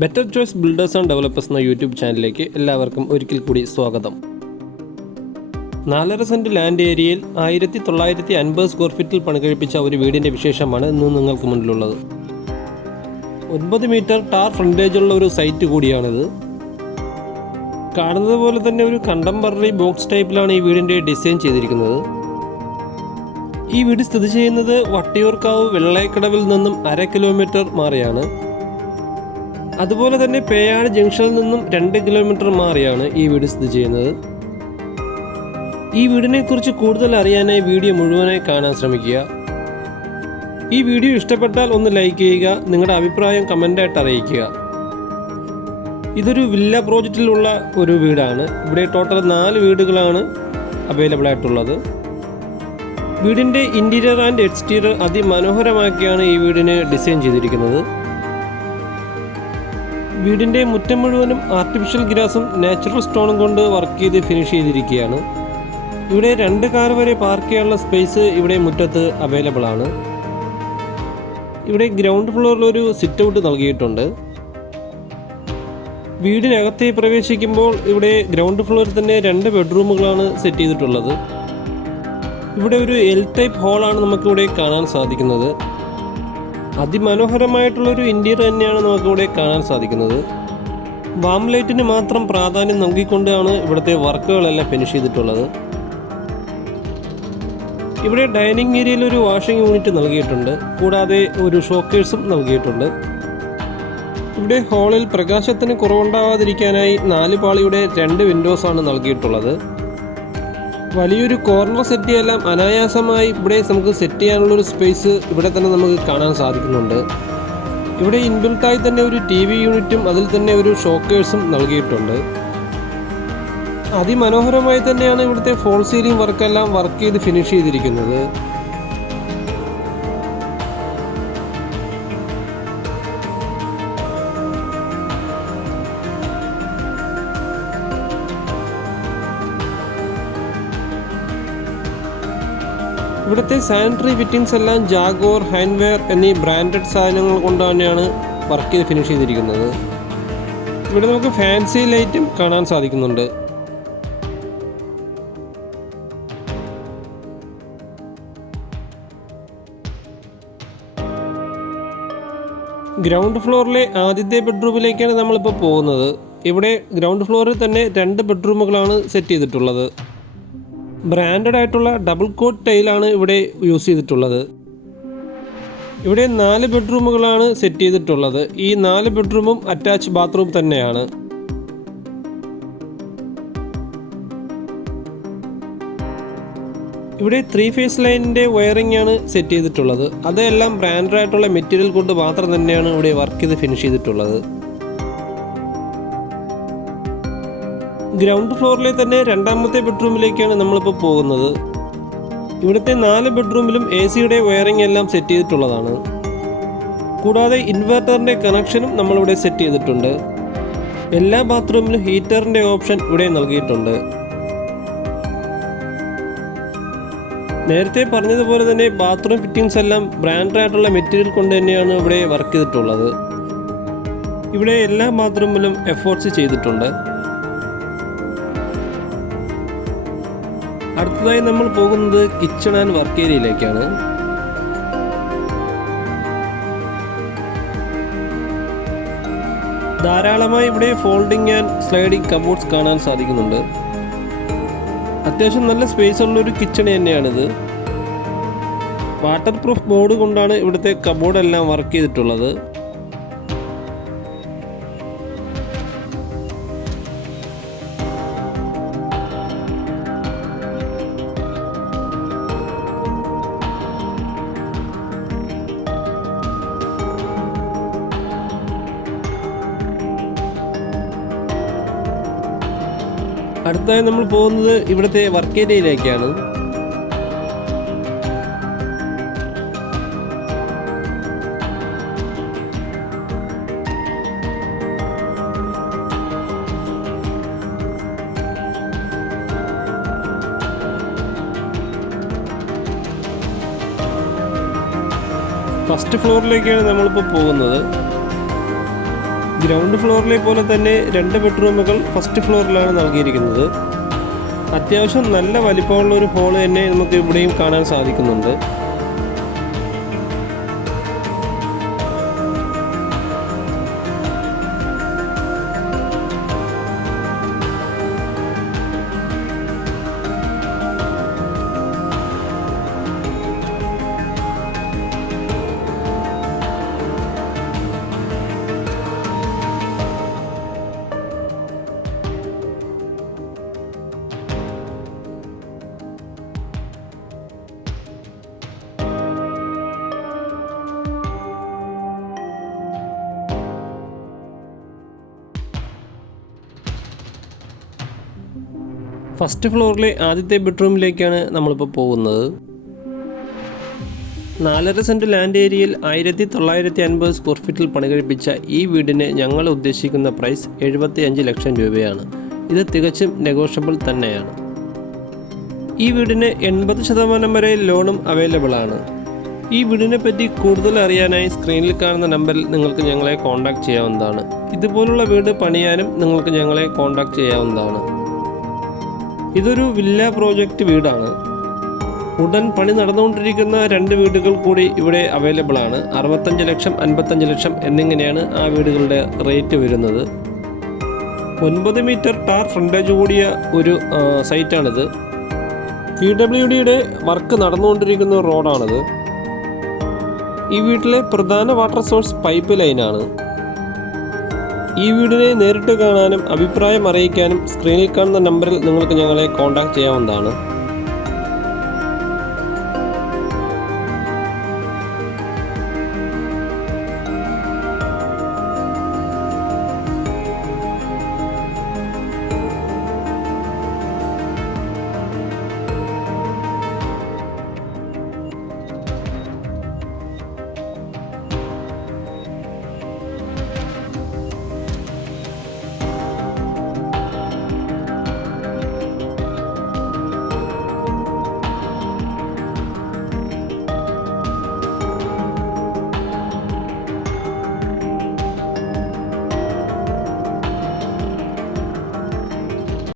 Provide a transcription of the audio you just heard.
Better choice builders and developers എന്ന YouTube ചാനലിലേക്ക് എല്ലാവർക്കും ഒരിക്കൽ കൂടി സ്വാഗതം. 4.5 സെൻറ്റ് ലാൻഡ് ഏരിയയിൽ 1950 സ്ക്വയർ ഫീറ്റിൽ പണികഴിപ്പിച്ച ഒരു വീടിൻ്റെ വിശേഷമാണ് ഇന്ന് നിങ്ങൾക്ക് മുന്നിലുള്ളത്. 9 മീറ്റർ ടാർ ഫ്രണ്ടേജുള്ള ഒരു സൈറ്റ് കൂടിയാണിത്. കാണുന്നത് പോലെ തന്നെ ഒരു കണ്ടംപററി ബോക്സ് ടൈപ്പിലാണ് ഈ വീടിൻ്റെ ഡിസൈൻ ചെയ്തിരിക്കുന്നത്. ഈ വീട് സ്ഥിതി ചെയ്യുന്നത് വട്ടിയൂർക്കാവ് വെള്ളയക്കടവിൽ നിന്നും 1/2 കിലോമീറ്റർ മാറിയാണ്. അതുപോലെ തന്നെ പേയാട് ജംഗ്ഷനിൽ നിന്നും 2 കിലോമീറ്റർ മാറിയാണ് ഈ വീട് സ്ഥിതി ചെയ്യുന്നത്. ഈ വീടിനെ കുറിച്ച് കൂടുതൽ അറിയാനായി വീഡിയോ മുഴുവനായി കാണാൻ ശ്രമിക്കുക. ഈ വീഡിയോ ഇഷ്ടപ്പെട്ടാൽ ഒന്ന് ലൈക്ക് ചെയ്യുക, നിങ്ങളുടെ അഭിപ്രായം കമൻ്റായിട്ട് അറിയിക്കുക. ഇതൊരു വില്ല പ്രോജക്റ്റിലുള്ള ഒരു വീടാണ്. ഇവിടെ ടോട്ടൽ 4 വീടുകളാണ് അവൈലബിൾ ആയിട്ടുള്ളത്. വീടിൻ്റെ ഇൻറ്റീരിയർ ആൻഡ് എക്സ്റ്റീരിയർ അതിമനോഹരമാക്കിയാണ് ഈ വീടിന് ഡിസൈൻ ചെയ്തിരിക്കുന്നത്. വീടിൻ്റെ മുറ്റം മുഴുവനും ആർട്ടിഫിഷ്യൽ ഗ്രാസും നാച്ചുറൽ സ്റ്റോണും കൊണ്ട് വർക്ക് ചെയ്ത് ഫിനിഷ് ചെയ്തിരിക്കുകയാണ്. ഇവിടെ 2 കാർ വരെ പാർക്ക് ചെയ്യാനുള്ള സ്പേസ് ഇവിടെ മുറ്റത്ത് അവൈലബിൾ ആണ്. ഇവിടെ ഗ്രൗണ്ട് ഫ്ലോറിലൊരു സിറ്റ് ഔട്ട് നൽകിയിട്ടുണ്ട്. വീടിനകത്തെ പ്രവേശിക്കുമ്പോൾ ഇവിടെ ഗ്രൗണ്ട് ഫ്ലോറിൽ തന്നെ 2 ബെഡ്റൂമുകളാണ് സെറ്റ് ചെയ്തിട്ടുള്ളത്. ഇവിടെ ഒരു എൽ ടൈപ്പ് ഹോളാണ് നമുക്കിവിടെ കാണാൻ സാധിക്കുന്നത്. അതിമനോഹരമായിട്ടുള്ളൊരു ഇൻറ്റീരിയർ തന്നെയാണ് നമുക്കിവിടെ കാണാൻ സാധിക്കുന്നത്. വാം ലൈറ്റിന് മാത്രം പ്രാധാന്യം നൽകിക്കൊണ്ടാണ് ഇവിടുത്തെ വർക്കുകളെല്ലാം ഫിനിഷ് ചെയ്തിട്ടുള്ളത്. ഇവിടെ ഡൈനിങ് ഏരിയയിൽ ഒരു വാഷിംഗ് യൂണിറ്റ് നൽകിയിട്ടുണ്ട്. കൂടാതെ ഒരു ഷോക്കേഴ്സും നൽകിയിട്ടുണ്ട്. ഇവിടെ ഹാളിൽ പ്രകാശത്തിന് കുറവുണ്ടാവാതിരിക്കാനായി 4 പാളിയുടെ 2 വിൻഡോസാണ് നൽകിയിട്ടുള്ളത്. വലിയൊരു കോർണർ സെറ്റ് ചെയ്യാൻ അനായാസമായി ഇവിടെ നമുക്ക് സെറ്റ് ചെയ്യാനുള്ളൊരു സ്പേസ് ഇവിടെ തന്നെ നമുക്ക് കാണാൻ സാധിക്കുന്നുണ്ട്. ഇവിടെ ഇൻബിൽട്ടായി തന്നെ ഒരു TV യൂണിറ്റും അതിൽ തന്നെ ഒരു ഷോക്കേഴ്സും നൽകിയിട്ടുണ്ട്. അതിമനോഹരമായി തന്നെയാണ് ഇവിടുത്തെ ഫോൾ സീലിംഗ് വർക്കെല്ലാം വർക്ക് ചെയ്ത് ഫിനിഷ് ചെയ്തിരിക്കുന്നത്. ഇവിടുത്തെ സാനിറ്ററി ഫിറ്റിംഗ്സ് എല്ലാം ജാഗോർ, ഹാൻഡ്വെയർ എന്നീ ബ്രാൻഡഡ് സാധനങ്ങൾ കൊണ്ട് തന്നെയാണ് വർക്ക് ചെയ്ത് ഫിനിഷ് ചെയ്തിരിക്കുന്നത്. ഇവിടെ നമുക്ക് ഫാൻസി ലൈറ്റും കാണാൻ സാധിക്കുന്നുണ്ട്. ഗ്രൗണ്ട് ഫ്ലോറിലെ ആദ്യത്തെ ബെഡ്റൂമിലേക്കാണ് നമ്മളിപ്പോൾ പോകുന്നത്. ഇവിടെ ഗ്രൗണ്ട് ഫ്ലോറിൽ തന്നെ 2 ബെഡ്റൂമുകളാണ് സെറ്റ് ചെയ്തിട്ടുള്ളത്. ബ്രാൻഡഡ് ആയിട്ടുള്ള ഡബിൾ കോട്ട് ടൈലാണ് ഇവിടെ യൂസ് ചെയ്തിട്ടുള്ളത്. ഇവിടെ 4 ബെഡ്റൂമുകളാണ് സെറ്റ് ചെയ്തിട്ടുള്ളത്. ഈ 4 ബെഡ്റൂമും അറ്റാച്ച് ബാത്റൂം തന്നെയാണ്. ഇവിടെ 3 ഫേസ് ലൈനിൻ്റെ വയറിംഗ് ആണ് സെറ്റ് ചെയ്തിട്ടുള്ളത്. അതെല്ലാം ബ്രാൻഡഡ് ആയിട്ടുള്ള മെറ്റീരിയൽ കൊണ്ട് മാത്രം തന്നെയാണ് ഇവിടെ വർക്ക് ചെയ്ത് ഫിനിഷ് ചെയ്തിട്ടുള്ളത്. ഗ്രൗണ്ട് ഫ്ലോറിലെ തന്നെ 2ാമത്തെ ബെഡ്റൂമിലേക്കാണ് നമ്മളിപ്പോൾ പോകുന്നത്. ഇവിടുത്തെ 4 ബെഡ്റൂമിലും AC-യുടെ വയറിംഗ് എല്ലാം സെറ്റ് ചെയ്തിട്ടുള്ളതാണ്. കൂടാതെ ഇൻവെർട്ടറിൻ്റെ കണക്ഷനും നമ്മളിവിടെ സെറ്റ് ചെയ്തിട്ടുണ്ട്. എല്ലാ ബാത്റൂമിലും ഹീറ്ററിൻ്റെ ഓപ്ഷൻ ഇവിടെ നൽകിയിട്ടുണ്ട്. നേരത്തെ പറഞ്ഞതുപോലെ തന്നെ ബാത്റൂം ഫിറ്റിംഗ്സ് എല്ലാം ബ്രാൻഡഡ് ആയിട്ടുള്ള മെറ്റീരിയൽ കൊണ്ട് തന്നെയാണ് ഇവിടെ വർക്ക് ചെയ്തിട്ടുള്ളത്. ഇവിടെ എല്ലാ ബാത്റൂമിലും എഫോർട്സ് ചെയ്തിട്ടുണ്ട്. അടുത്തതായി നമ്മൾ പോകുന്നത് കിച്ചൺ ആൻഡ് വർക്ക് ഏരിയയിലേക്കാണ്. ധാരാളമായി ഇവിടെ ഫോൾഡിംഗ് ആൻഡ് സ്ലൈഡിംഗ് കബോർഡ്സ് കാണാൻ സാധിക്കുന്നുണ്ട്. അത്യാവശ്യം നല്ല സ്പേസ് ഉള്ളൊരു കിച്ചൺ തന്നെയാണിത്. വാട്ടർ പ്രൂഫ് ബോർഡ് കൊണ്ടാണ് ഇവിടുത്തെ കബോർഡ് എല്ലാം വർക്ക് ചെയ്തിട്ടുള്ളത്. അടുത്തതായി നമ്മൾ പോകുന്നത് ഇവിടുത്തെ വർക്ക് ഏരിയയിലേക്കാണ്. ഫസ്റ്റ് ഫ്ലോറിലേക്കാണ് നമ്മളിപ്പോൾ പോകുന്നത്. ഗ്രൗണ്ട് ഫ്ലോറിലെ പോലെ തന്നെ 2 ബെഡ്റൂമുകൾ ഫസ്റ്റ് ഫ്ലോറിലാണ് നൽകിയിരിക്കുന്നത്. അത്യാവശ്യം നല്ല വലിപ്പമുള്ള ഒരു ഹോള് തന്നെ നമുക്ക് ഇവിടെയും കാണാൻ സാധിക്കുന്നുണ്ട്. ഫസ്റ്റ് ഫ്ലോറിലെ ആദ്യത്തെ ബെഡ്റൂമിലേക്കാണ് നമ്മളിപ്പോൾ പോകുന്നത്. 4.5 സെൻറ്റ് ലാൻഡ് ഏരിയയിൽ 1950 സ്ക്വയർ ഫീറ്റിൽ പണികഴിപ്പിച്ച ഈ വീടിന് ഞങ്ങൾ ഉദ്ദേശിക്കുന്ന പ്രൈസ് 75 ലക്ഷം രൂപയാണ്. ഇത് തികച്ചും നെഗോഷ്യബിൾ തന്നെയാണ്. ഈ വീടിന് 80% വരെ ലോണും അവൈലബിൾ ആണ്. ഈ വീടിനെ പറ്റി കൂടുതൽ അറിയാനായി സ്ക്രീനിൽ കാണുന്ന നമ്പറിൽ നിങ്ങൾക്ക് ഞങ്ങളെ കോൺടാക്റ്റ് ചെയ്യാവുന്നതാണ്. ഇതുപോലുള്ള വീട് പണിയാനും നിങ്ങൾക്ക് ഞങ്ങളെ കോൺടാക്റ്റ് ചെയ്യാവുന്നതാണ്. ഇതൊരു വില്ല പ്രോജക്റ്റ് വീടാണ്. ഉടൻ പണി നടന്നുകൊണ്ടിരിക്കുന്ന 2 വീടുകൾ കൂടി ഇവിടെ അവൈലബിൾ ആണ്. 65 ലക്ഷം 55 ലക്ഷം എന്നിങ്ങനെയാണ് ആ വീടുകളുടെ റേറ്റ് വരുന്നത്. 9 മീറ്റർ ടാർ ഫ്രണ്ടേജ് കൂടിയ ഒരു സൈറ്റാണിത്. PWDയുടെ വർക്ക് നടന്നുകൊണ്ടിരിക്കുന്ന റോഡാണിത്. ഈ വീട്ടിലെ പ്രധാന വാട്ടർ സോഴ്സ് പൈപ്പ് ലൈനാണ്. ഈ വീടിനെ നേരിട്ട് കാണാനും അഭിപ്രായം അറിയിക്കാനും സ്ക്രീനിൽ കാണുന്ന നമ്പറിൽ നിങ്ങൾക്ക് ഞങ്ങളെ കോൺടാക്റ്റ് ചെയ്യാവുന്നതാണ്.